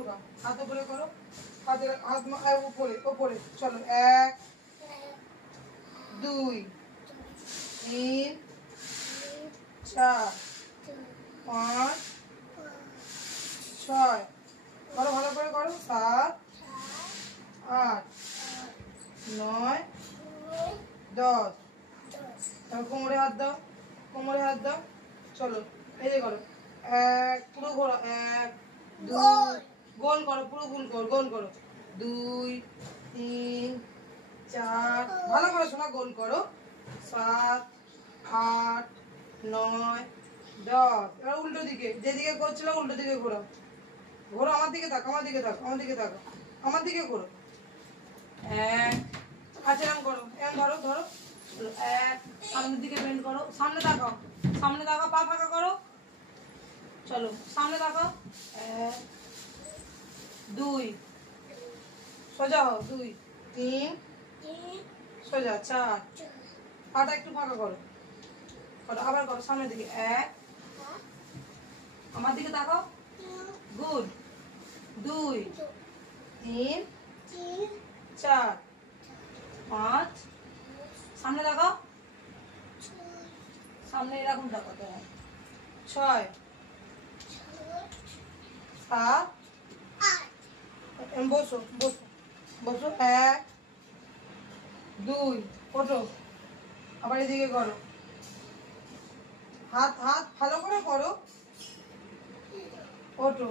ঢোকা, হাত উপরে করো, হাতের হাত উপরে উপরে। চলো 1 2 3 4 5 6 করো, ভালো করে করো, 7 8 9 10। তারপর কোমরে হাত দাও, কোমরে হাত দাও। চলো এই যে করো, 1 পুরো ঘোরো, 1 2 গোল করো, পুরো গোল করো, গোল করো, 2 3 4 ভালো করে শোনা, গোল করো, 7 8 9 10। এবার উল্টো দিকে, যেদিকে করছিল উল্টো দিকে ঘোরো, ঘোরো, আমার দিকে থাকো, আমার দিকে থাকো, আমার দিকে থাকো, আমার দিকে ঘোরো। 1 আচ্ছা এরকম করো, এরকম ধরো ধরো, 1 সামনের দিকে বেন্ড করো, সামনে তাকাও, সামনে তাকাও, পা ফাঁকা করো। চলো সামনে তাকাও, 1 2 সোজা হও, 2 3 সোজা, 4 পাটা একটু ফাঁকা করো, করো আবার করো, সামনের দিকে 1 আমার দিকে তাকাও, গুড, 2 3 4 5 সামনে তাকাও, সামনে এরকম তাকাতে হয়, 6 7 বসো বসো বসো, 1 2 ওঠো, আবার এদিকে করো, হাত হাত ভালো করে করো, ওঠো।